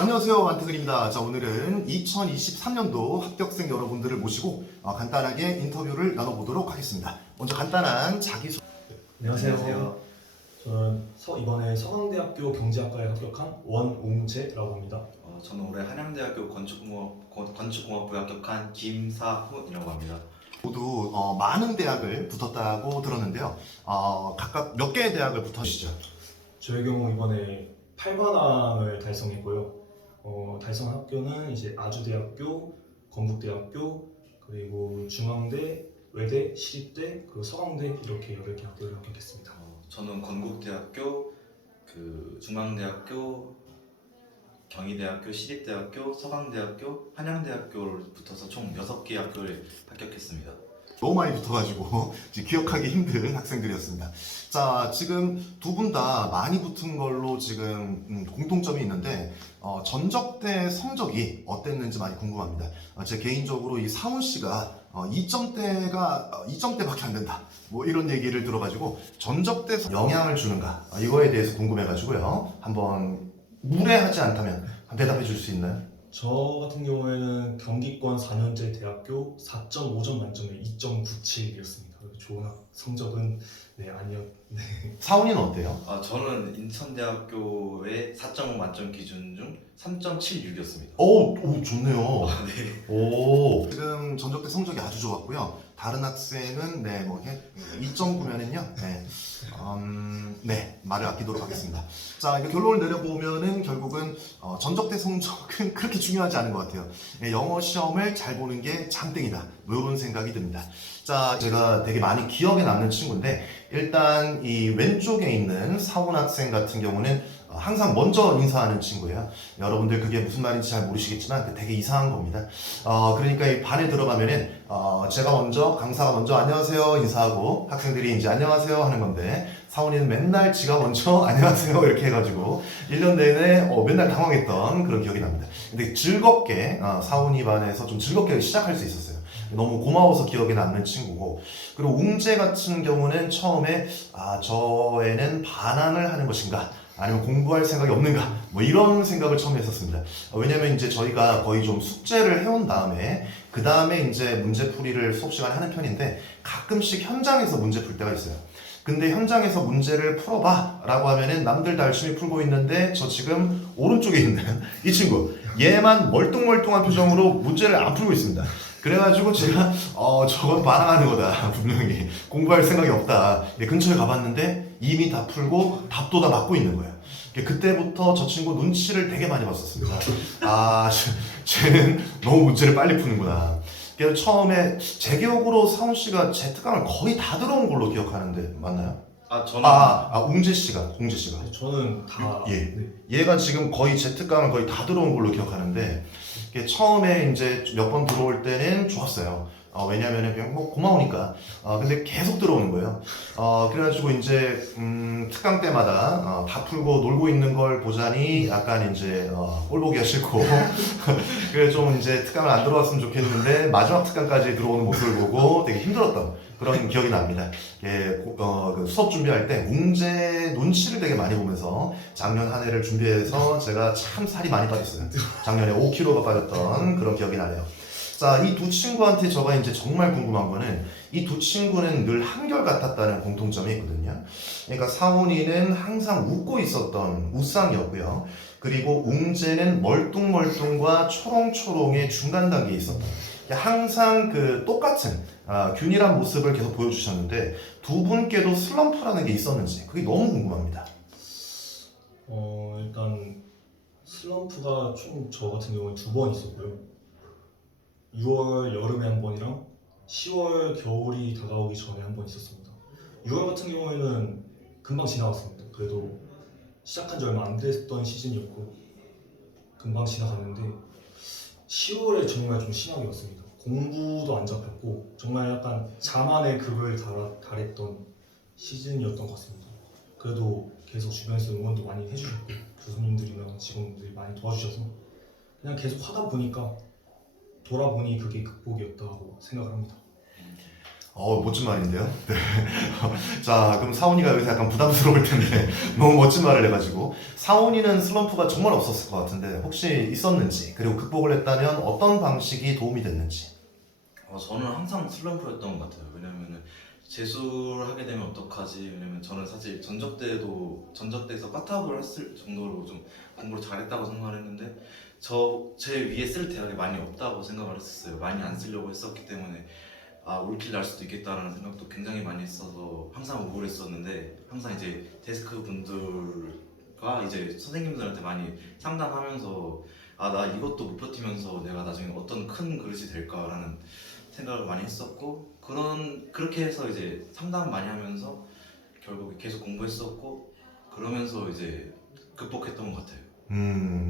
안녕하세요, 안태근입니다. 자, 오늘은 2023년도 합격생 여러분들을 모시고 간단하게 인터뷰를 나눠보도록 하겠습니다. 먼저 간단한 자기소개. 안녕하세요. 저는 이번에 서강대학교 경제학과에 합격한 원웅재라고 합니다. 저는 올해 한양대학교 건축공학부에 합격한 김사훈이라고 합니다. 모두 많은 대학을 붙었다고 들었는데요. 각각 몇 개의 대학을 붙으시죠? 저의 경우 이번에 8관왕을 달성했고요. 달성한 학교는 이제 아주대학교, 건국대학교, 그리고 중앙대, 외대, 시립대, 그리고 서강대 이렇게 8개 학교를 합격했습니다. 저는 건국대학교, 중앙대학교, 경희대학교, 시립대학교, 서강대학교, 한양대학교를 붙어서 총 6개 학교를 합격했습니다. 너무 많이 붙어가지고 기억하기 힘든 학생들이었습니다. 자, 지금 두 분 다 많이 붙은 걸로 지금 공통점이 있는데 전적대 성적이 어땠는지 많이 궁금합니다. 제 개인적으로 이 사훈 씨가 2점대밖에 안 된다, 뭐 이런 얘기를 들어가지고 전적대 영향을 주는가, 이거에 대해서 궁금해가지고요. 한번 무례하지 않다면 대답해 줄 수 있나요? 저 같은 경우에는 경기권 4년제 대학교 4.5점 만점에 2.97이었습니다. 좋은 성적은 아니었. 사훈이는 어때요? 저는 인천대학교의 4.5 만점 기준 중 3.76이었습니다. 오, 좋네요. 네. 오, 지금 전적대 성적이 아주 좋았고요. 다른 학생은 2.9면은요. 말을 아끼도록 하겠습니다. 자, 이거 결론을 내려보면은 결국은 전적대 성적은 그렇게 중요하지 않은 것 같아요. 영어 시험을 잘 보는 게 장땡이다, 뭐 이런 생각이 듭니다. 자, 제가 되게 많이 기억에 남는 친구인데, 일단 이 왼쪽에 있는 사훈 학생 같은 경우는 항상 먼저 인사하는 친구예요. 여러분들 그게 무슨 말인지 잘 모르시겠지만 되게 이상한 겁니다. 그러니까 이 반에 들어가면은 제가 먼저, 강사가 먼저 안녕하세요 인사하고 학생들이 이제 안녕하세요 하는 건데, 사훈이는 맨날 지가 먼저 안녕하세요 이렇게 해가지고 1년 내내 맨날 당황했던 그런 기억이 납니다. 근데 즐겁게 사훈이 반에서 좀 즐겁게 시작할 수 있었어요. 너무 고마워서 기억에 남는 친구고, 그리고 웅재 같은 경우는 처음에 저 애는 반항을 하는 것인가, 아니면 공부할 생각이 없는가, 뭐 이런 생각을 처음 했었습니다. 왜냐면 이제 저희가 거의 좀 숙제를 해온 다음에 그 다음에 이제 문제풀이를 수업 시간에 하는 편인데, 가끔씩 현장에서 문제 풀 때가 있어요. 근데 현장에서 문제를 풀어봐 라고 하면은 남들 다 열심히 풀고 있는데 저 지금 오른쪽에 있는 이 친구, 얘만 멀뚱멀뚱한 표정으로 문제를 안 풀고 있습니다. 그래가지고 제가 저건 반항하는 거다, 분명히 공부할 생각이 없다. 근처에 가봤는데 이미 다 풀고 답도 다 맞고 있는 거예요. 그때부터 저 친구 눈치를 되게 많이 봤었습니다. 쟤는 너무 문제를 빨리 푸는구나. 그래서 처음에 제 기억으로 사훈 씨가 제 특강을 거의 다 들어온 걸로 기억하는데 맞나요? 저는 웅재 씨가. 저는 다. 예. 얘가 지금 거의 제 특강을 거의 다 들어온 걸로 기억하는데, 처음에 이제 몇 번 들어올 때는 좋았어요. 왜냐면은 그냥 뭐 고마우니까. 근데 계속 들어오는 거예요. 그래가지고 이제 특강 때마다 다 풀고 놀고 있는 걸 보자니 약간 이제 꼴 보기가 싫고 그래서 좀 이제 특강을 안 들어왔으면 좋겠는데 마지막 특강까지 들어오는 모습을 보고 되게 힘들었던 그런 기억이 납니다. 그 수업 준비할 때 웅재 눈치를 되게 많이 보면서 작년 한 해를 준비해서 제가 참 살이 많이 빠졌어요. 작년에 5kg가 빠졌던 그런 기억이 나네요. 자, 이 두 친구한테 제가 이제 정말 궁금한 거는, 이 두 친구는 늘 한결같았다는 공통점이 있거든요. 그러니까 사훈이는 항상 웃고 있었던 웃상이었고요. 그리고 웅재는 멀뚱멀뚱과 초롱초롱의 중간 단계에 있었던, 항상 그 똑같은 균일한 모습을 계속 보여주셨는데, 두 분께도 슬럼프라는 게 있었는지 그게 너무 궁금합니다. 일단 슬럼프가 총 저 같은 경우는 2번 있었고요. 6월 여름에 한 번이랑 10월 겨울이 다가오기 전에 한 번 있었습니다. 6월 같은 경우에는 금방 지나갔습니다. 그래도 시작한 지 얼마 안 됐던 시즌이었고 금방 지나갔는데, 10월에 정말 좀 심하게 왔습니다. 공부도 안 잡혔고 정말 약간 자만의 극을 달했던 시즌이었던 것 같습니다. 그래도 계속 주변에서 응원도 많이 해주셨고 교수님들이나 직원들이 많이 도와주셔서 그냥 계속 하다 보니까 돌아보니 그게 극복이었다고 생각을 합니다. 멋진 말인데요. 네. 자, 그럼 사원이가 여기서 약간 부담스러울 텐데 너무 멋진 말을 해가지고 사원이는 슬럼프가 정말 없었을 것 같은데 혹시 있었는지 그리고 극복을 했다면 어떤 방식이 도움이 됐는지. 저는 항상 슬럼프였던 것 같아요. 왜냐면은 재수를 하게 되면 어떡하지? 왜냐면 저는 사실 전적대에서 꽈탑을 했을 정도로 좀 공부를 잘했다고 생각을 했는데 제 위에 쓸 대학이 많이 없다고 생각을 했었어요. 많이 안 쓰려고 했었기 때문에 올킬 날 수도 있겠다라는 생각도 굉장히 많이 했어서 항상 우울했었는데 항상 이제 데스크 분들과 이제 선생님들한테 많이 상담하면서 나 이것도 못 버티면서 내가 나중에 어떤 큰 그릇이 될까라는 생각을 많이 했었고 그렇게 해서 이제 상담 많이 하면서 결국에 계속 공부했었고 그러면서 이제 극복했던 것 같아요.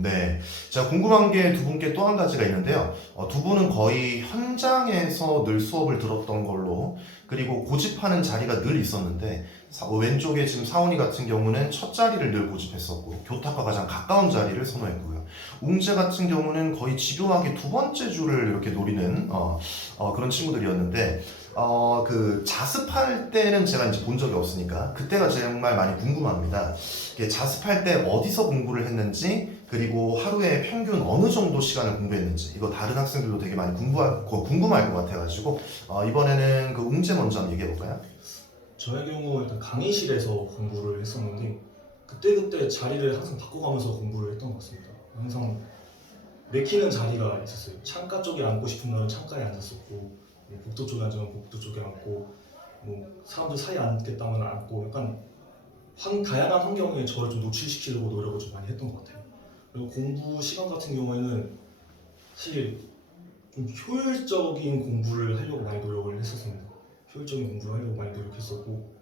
네. 자, 궁금한 게 두 분께 또 한 가지가 있는데요. 두 분은 거의 현장에서 늘 수업을 들었던 걸로, 그리고 고집하는 자리가 늘 있었는데, 왼쪽에 지금 사원이 같은 경우는 첫 자리를 늘 고집했었고, 교탁과 가장 가까운 자리를 선호했고요. 웅재 같은 경우는 거의 집요하게 두 번째 줄을 이렇게 노리는, 그런 친구들이었는데, 그 자습할 때는 제가 이제 본 적이 없으니까 그때가 정말 많이 궁금합니다. 이게 자습할 때 어디서 공부를 했는지 그리고 하루에 평균 어느 정도 시간을 공부했는지 이거 다른 학생들도 되게 많이 궁금할 것 같아가지고 이번에는 그 웅재 먼저 한번 얘기해 볼까요? 저의 경우 일단 강의실에서 공부를 했었는데 그때그때 자리를 항상 바꿔가면서 공부를 했던 것 같습니다. 항상 내키는 자리가 있었어요. 창가 쪽에 앉고 싶은 날은 창가에 앉았었고 복도 쪽에 앉으면 복도 쪽에 앉고 사람들 사이에 앉겠다면 앉고 약간 다양한 환경에 저를 좀 노출시키려고 노력을 좀 많이 했던 것 같아요. 그리고 공부 시간 같은 경우에는 사실 좀 효율적인 공부를 하려고 많이 노력을 했었습니다. 효율적인 공부를 하려고 많이 노력했었고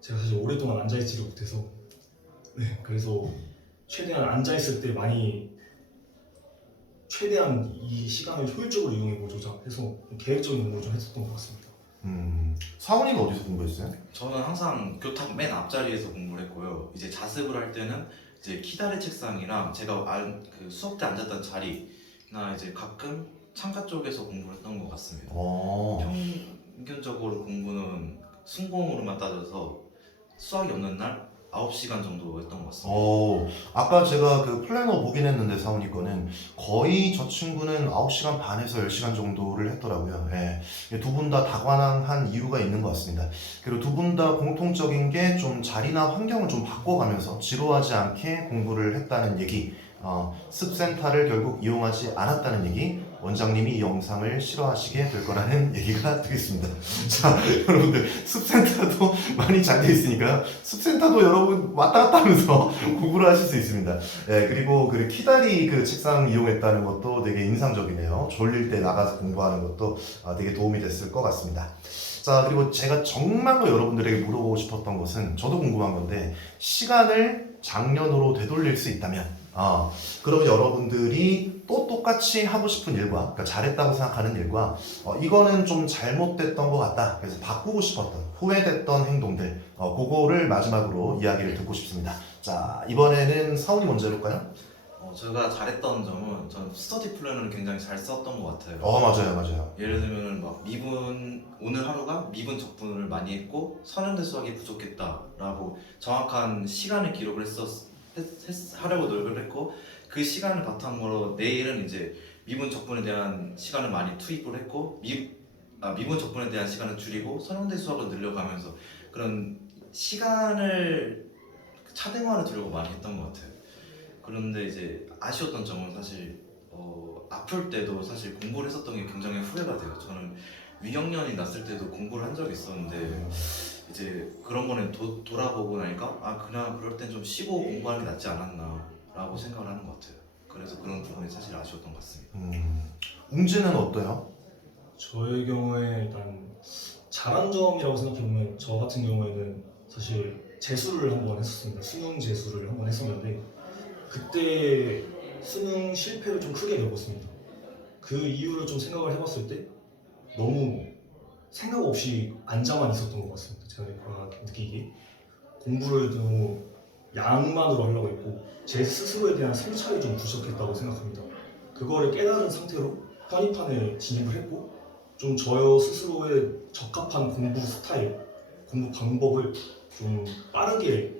제가 사실 오랫동안 앉아있지를 못해서 그래서 최대한 앉아있을 때 최대한 이 시간을 효율적으로 이용해보자 해서 계획적인 공부를 좀 했었던 것 같습니다. 사원이가 어디서 공부했어요? 저는 항상 교탁 맨 앞자리에서 공부를 했고요. 이제 자습을 할 때는 이제 키다리 책상이랑 제가 그 수업 때 앉았던 자리나 이제 가끔 창가 쪽에서 공부를 했던 것 같습니다. 평균적으로 공부는 순공으로만 따져서 수학이 없는 날 9시간 정도 했던 것 같습니다. 아까 제가 그 플래너 보긴 했는데 사원이 거는 거의 저 친구는 9시간 반에서 10시간 정도를 했더라고요. 예. 두 분 다 다관한 이유가 있는 것 같습니다. 그리고 두 분 다 공통적인 게 좀 자리나 환경을 좀 바꿔가면서 지루하지 않게 공부를 했다는 얘기, 습센터를 결국 이용하지 않았다는 얘기, 원장님이 이 영상을 싫어하시게 될 거라는 얘기가 되겠습니다. 자, 여러분들 습센터도 많이 잘 돼 있으니까요. 습센터도 여러분 왔다 갔다 하면서 공부를 하실 수 있습니다. 그리고 그 키다리 그 책상 이용했다는 것도 되게 인상적이네요. 졸릴 때 나가서 공부하는 것도 되게 도움이 됐을 것 같습니다. 자, 그리고 제가 정말로 여러분들에게 물어보고 싶었던 것은 저도 궁금한 건데 시간을 작년으로 되돌릴 수 있다면 그러면 여러분들이 또 똑같이 하고 싶은 일과 그러니까 잘했다고 생각하는 일과 이거는 좀 잘못됐던 것 같다 그래서 바꾸고 싶었던 후회됐던 행동들 그거를 마지막으로 이야기를 듣고 싶습니다. 자, 이번에는 사원이 먼저 해볼까요? 제가 잘했던 점은 저는 스터디 플래너를 굉장히 잘 썼던 것 같아요. 맞아요. 예를 들면 막 오늘 하루가 미분 적분을 많이 했고 선행대 수학이 부족했다라고 정확한 시간을 기록을 하려고 노력을 했고 그 시간을 바탕으로 내일은 이제 미분 적분에 대한 시간을 많이 투입을 했고 미분 적분에 대한 시간을 줄이고 선행대 수학을 늘려가면서 그런 시간을 차등화를 두려고 많이 했던 것 같아요. 그런데 이제 아쉬웠던 점은 사실 아플 때도 사실 공부를 했었던 게 굉장히 후회가 돼요. 저는 위경련이 났을 때도 공부를 한 적이 있었는데 이제 그런 거는 돌아보고 나니까 그냥 그럴 땐 좀 쉬고 공부하는 게 낫지 않았나 라고 생각을 하는 것 같아요. 그래서 그런 부분이 사실 아쉬웠던 것 같습니다. 웅지는 어때요? 저의 경우에 일단 잘한 점이라고 생각해보면 저 같은 경우에는 사실 재수를 한번 했었습니다. 수능 재수를 한번 했었는데 그때 수능 실패를 좀 크게 겪었습니다. 그 이유를 좀 생각을 해봤을 때 너무 생각 없이 앉아만 있었던 것 같습니다. 제가 느끼기에 공부를 너무 양만으로 하려고 했고 제 스스로에 대한 성찰이 좀 부족했다고 생각합니다. 그거를 깨달은 상태로 편입판에 진입을 했고 좀 저 스스로의 적합한 공부 스타일, 공부 방법을 좀 빠르게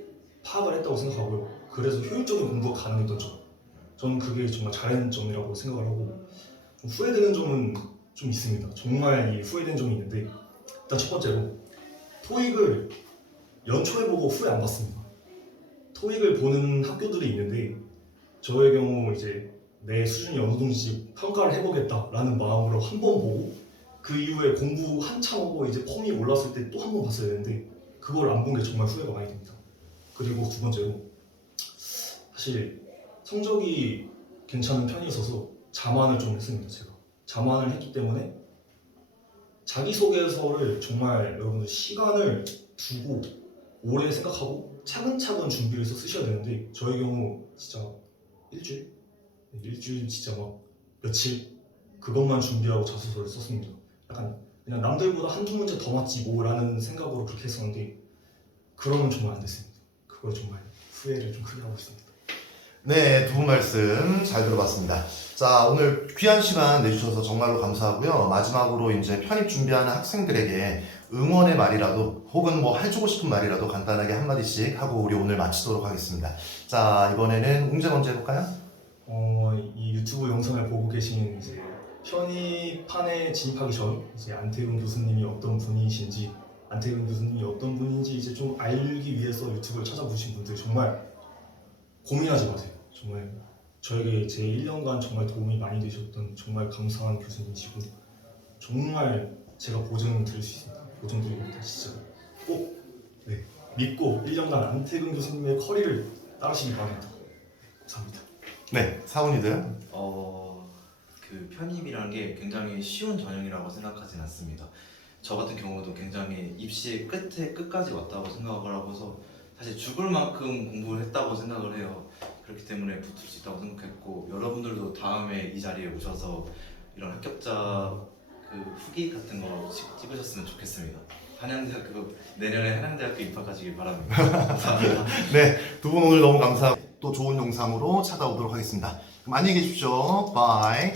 파악을 했다고 생각하고요. 그래서 효율적인 공부가 가능했던 점, 저는 그게 정말 잘한 점이라고 생각을 하고, 좀 후회되는 점은 좀 있습니다. 정말 이 후회되는 점이 있는데, 일단 첫 번째로 토익을 연초에 보고 후회 안 봤습니다. 토익을 보는 학교들이 있는데 저의 경우 이제 내 수준이 어느 정도인지 평가를 해보겠다라는 마음으로 한 번 보고 그 이후에 공부 한참 하고 이제 폼이 올랐을 때 또 한 번 봤어야 되는데 그걸 안 본 게 정말 후회가 많이 됩니다. 그리고 두 번째로 사실 성적이 괜찮은 편이어서 자만을 좀 했습니다. 제가 자만을 했기 때문에 자기소개서를 정말 여러분들 시간을 두고 오래 생각하고 차근차근 준비를 해서 쓰셔야 되는데 저의 경우 진짜 일주일? 네, 일주일 진짜 막 며칠 그것만 준비하고 자소서를 썼습니다. 약간 그냥 남들보다 한두 문제 더 맞지 뭐라는 생각으로 그렇게 했었는데 그러면 정말 안 됐습니다. 그걸 정말 후회를 좀 크게 하고 있습니다. 네, 두 분 말씀 잘 들어봤습니다. 자, 오늘 귀한 시간 내주셔서 정말로 감사하고요. 마지막으로 이제 편입 준비하는 학생들에게 응원의 말이라도 혹은 뭐 해주고 싶은 말이라도 간단하게 한마디씩 하고 우리 오늘 마치도록 하겠습니다. 자, 이번에는 웅재 먼저 해볼까요? 이 유튜브 영상을 보고 계신 이제 편입판에 진입하기 전 이제 안태근 교수님이 어떤 분이신지 안태근 교수님이 어떤 분인지 이제 좀 알기 위해서 유튜브를 찾아보신 분들 정말 고민하지 마세요. 정말 저에게 제 1년간 정말 도움이 많이 되셨던 정말 감사한 교수님이시고 정말 제가 보증 드릴 수 있습니다. 보증 드립니다. 진짜 꼭 믿고 1년간 안태근 교수님의 커리를 따르시기 바랍니다. 감사합니다. 네, 사원이들. 그 편입이라는 게 굉장히 쉬운 전형이라고 생각하진 않습니다. 저 같은 경우도 굉장히 입시 끝에 끝까지 왔다고 생각을 하고서 사실 죽을 만큼 공부를 했다고 생각을 해요. 그렇기 때문에 붙을 수 있다고 생각했고 여러분들도 다음에 이 자리에 오셔서 이런 합격자 그 후기 같은 거 찍으셨으면 좋겠습니다. 한양대학교 내년에 한양대학교 입학하시길 바랍니다. 감사합니다. 네, 두 분 오늘 너무 감사하고 또 좋은 영상으로 찾아오도록 하겠습니다. 그럼 안녕히 계십시오. 바이.